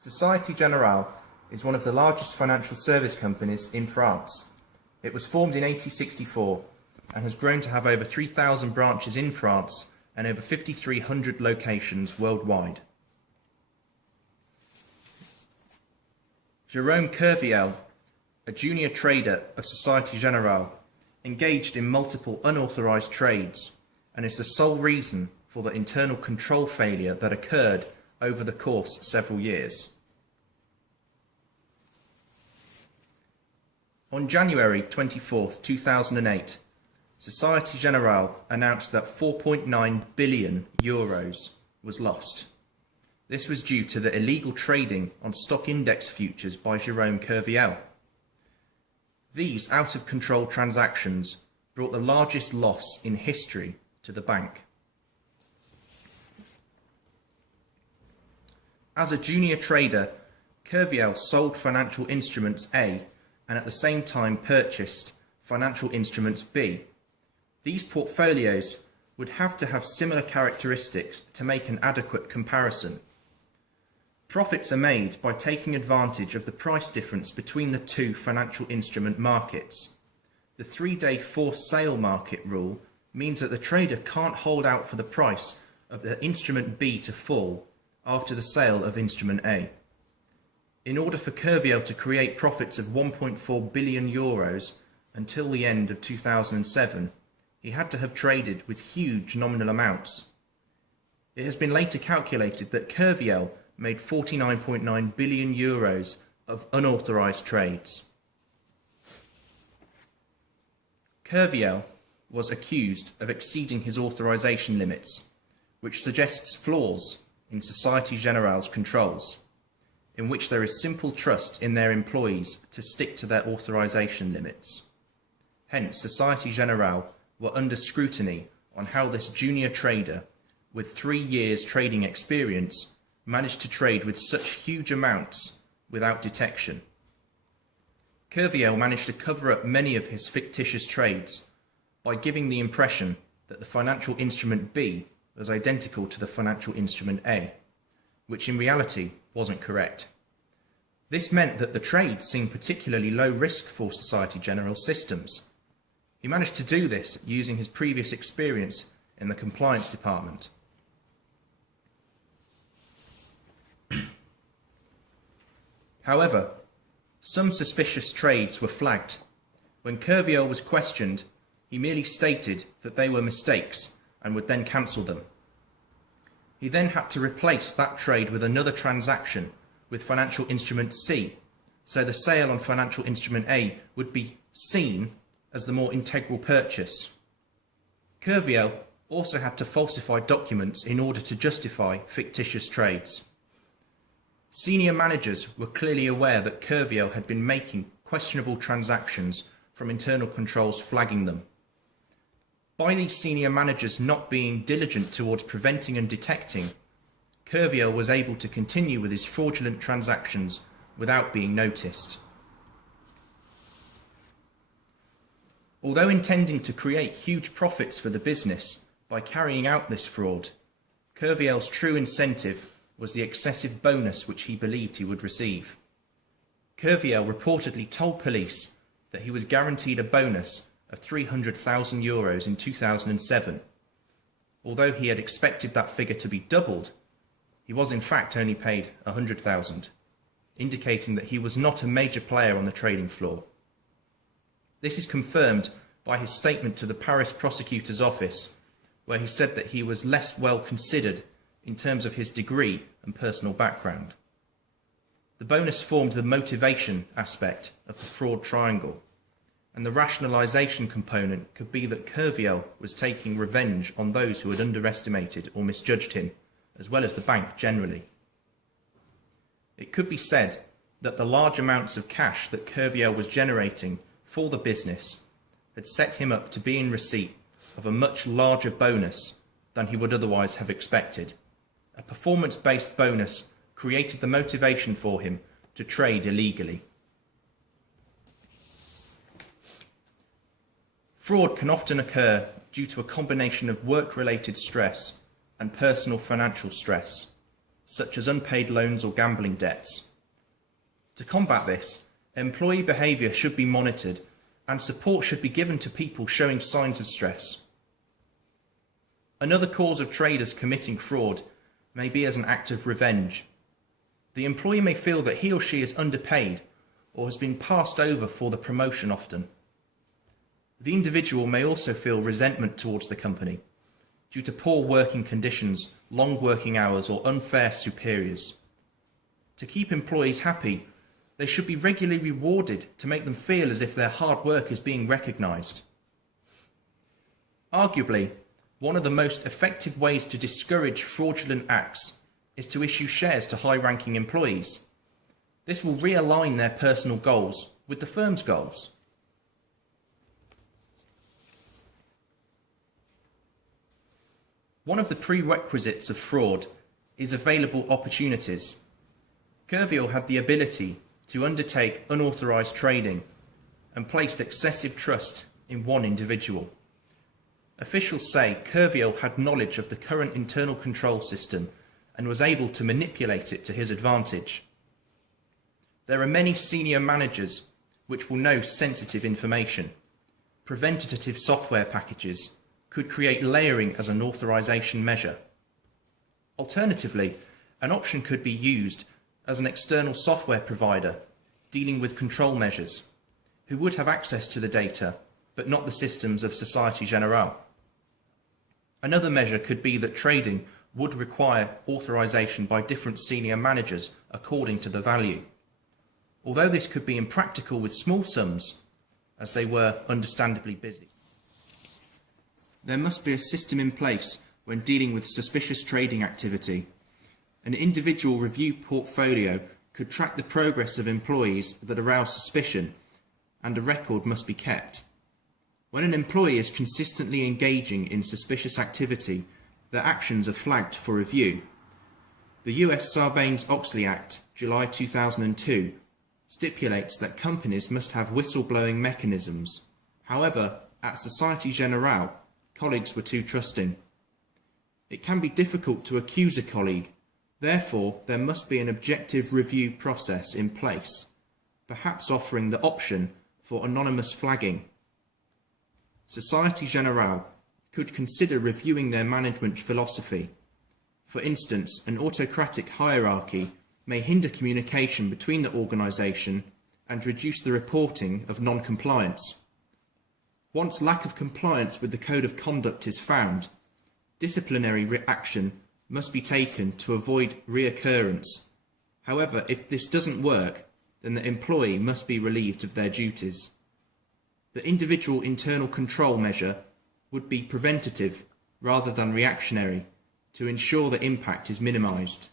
Société Générale is one of the largest financial service companies in France. It was formed in 1864 and has grown to have over 3,000 branches in France and over 5,300 locations worldwide. Jérôme Kerviel, a junior trader of Société Générale, engaged in multiple unauthorised trades and is the sole reason for the internal control failure that occurred over the course of several years. On January 24, 2008, Société Générale announced that 4.9 billion euros was lost. This was due to the illegal trading on stock index futures by Jérôme Kerviel. These out-of-control transactions brought the largest loss in history to the bank. As a junior trader, Kerviel sold financial instruments A and at the same time purchased financial instruments B. These portfolios would have to have similar characteristics to make an adequate comparison. Profits are made by taking advantage of the price difference between the two financial instrument markets. The 3-day forced sale market rule means that the trader can't hold out for the price of the instrument B to fall after the sale of instrument A. In order for Kerviel to create profits of 1.4 billion euros until the end of 2007, he had to have traded with huge nominal amounts. It has been later calculated that Kerviel made 49.9 billion euros of unauthorised trades. Kerviel was accused of exceeding his authorisation limits, which suggests flaws in Société Générale's controls, in which there is simple trust in their employees to stick to their authorisation limits. Hence, Société Générale were under scrutiny on how this junior trader, with 3 years trading experience, managed to trade with such huge amounts without detection. Kerviel managed to cover up many of his fictitious trades by giving the impression that the financial instrument B was identical to the financial instrument A, which in reality wasn't correct. This meant that the trades seemed particularly low risk for Société Générale's systems. He managed to do this using his previous experience in the compliance department. However, some suspicious trades were flagged. When Kerviel was questioned, he merely stated that they were mistakes and would then cancel them. He then had to replace that trade with another transaction with financial instrument C, so the sale on financial instrument A would be seen as the more integral purchase. Kerviel also had to falsify documents in order to justify fictitious trades. Senior managers were clearly aware that Kerviel had been making questionable transactions from internal controls flagging them. By these senior managers not being diligent towards preventing and detecting, Kerviel was able to continue with his fraudulent transactions without being noticed. Although intending to create huge profits for the business by carrying out this fraud, Kerviel's true incentive was the excessive bonus which he believed he would receive. Kerviel reportedly told police that he was guaranteed a bonus of 300,000 euros in 2007. Although he had expected that figure to be doubled, he was in fact only paid 100,000, indicating that he was not a major player on the trading floor. This is confirmed by his statement to the Paris prosecutor's office, where he said that he was less well considered in terms of his degree and personal background. The bonus formed the motivation aspect of the fraud triangle, and the rationalisation component could be that Kerviel was taking revenge on those who had underestimated or misjudged him, as well as the bank generally. It could be said that the large amounts of cash that Kerviel was generating for the business had set him up to be in receipt of a much larger bonus than he would otherwise have expected. A performance-based bonus created the motivation for him to trade illegally. Fraud can often occur due to a combination of work-related stress and personal financial stress. such as unpaid loans or gambling debts. To combat this, employee behaviour should be monitored and support should be given to people showing signs of stress. Another cause of traders committing fraud may be as an act of revenge. The employee may feel that he or she is underpaid or has been passed over for the promotion often. The individual may also feel resentment towards the company due to poor working conditions, long working hours or unfair superiors. To keep employees happy, they should be regularly rewarded to make them feel as if their hard work is being recognised. Arguably, one of the most effective ways to discourage fraudulent acts is to issue shares to high-ranking employees. This will realign their personal goals with the firm's goals. One of the prerequisites of fraud is available opportunities. Kerviel had the ability to undertake unauthorised trading and placed excessive trust in one individual. Officials say Kerviel had knowledge of the current internal control system and was able to manipulate it to his advantage. There are many senior managers which will know sensitive information. Preventative software packages could create layering as an authorization measure. Alternatively, an option could be used as an external software provider dealing with control measures, who would have access to the data, but not the systems of Société Générale. Another measure could be that trading would require authorization by different senior managers according to the value. Although this could be impractical with small sums, as they were understandably busy. There must be a system in place when dealing with suspicious trading activity. An individual review portfolio could track the progress of employees that arouse suspicion, and a record must be kept. When an employee is consistently engaging in suspicious activity, their actions are flagged for review. The US Sarbanes-Oxley Act, July 2002, stipulates that companies must have whistleblowing mechanisms. However, at Société Générale, colleagues were too trusting. It can be difficult to accuse a colleague. Therefore, there must be an objective review process in place, perhaps offering the option for anonymous flagging. Société Générale could consider reviewing their management philosophy. For instance, an autocratic hierarchy may hinder communication between the organisation and reduce the reporting of non-compliance. Once lack of compliance with the Code of Conduct is found, disciplinary action must be taken to avoid reoccurrence. However, if this doesn't work, then the employee must be relieved of their duties. The individual internal control measure would be preventative rather than reactionary to ensure the impact is minimised.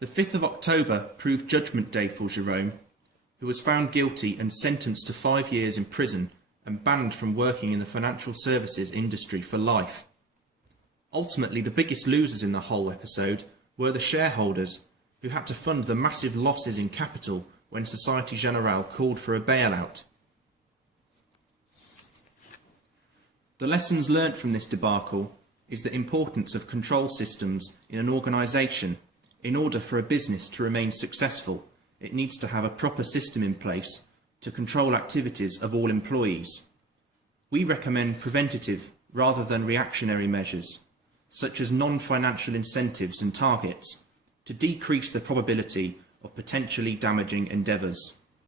The 5th of October proved Judgment Day for Jérôme, who was found guilty and sentenced to 5 years in prison and banned from working in the financial services industry for life. Ultimately, the biggest losers in the whole episode were the shareholders, who had to fund the massive losses in capital when Société Générale called for a bailout. The lessons learnt from this debacle is the importance of control systems in an organisation. In order for a business to remain successful, it needs to have a proper system in place to control activities of all employees. We recommend preventative rather than reactionary measures, such as non-financial incentives and targets, to decrease the probability of potentially damaging endeavours.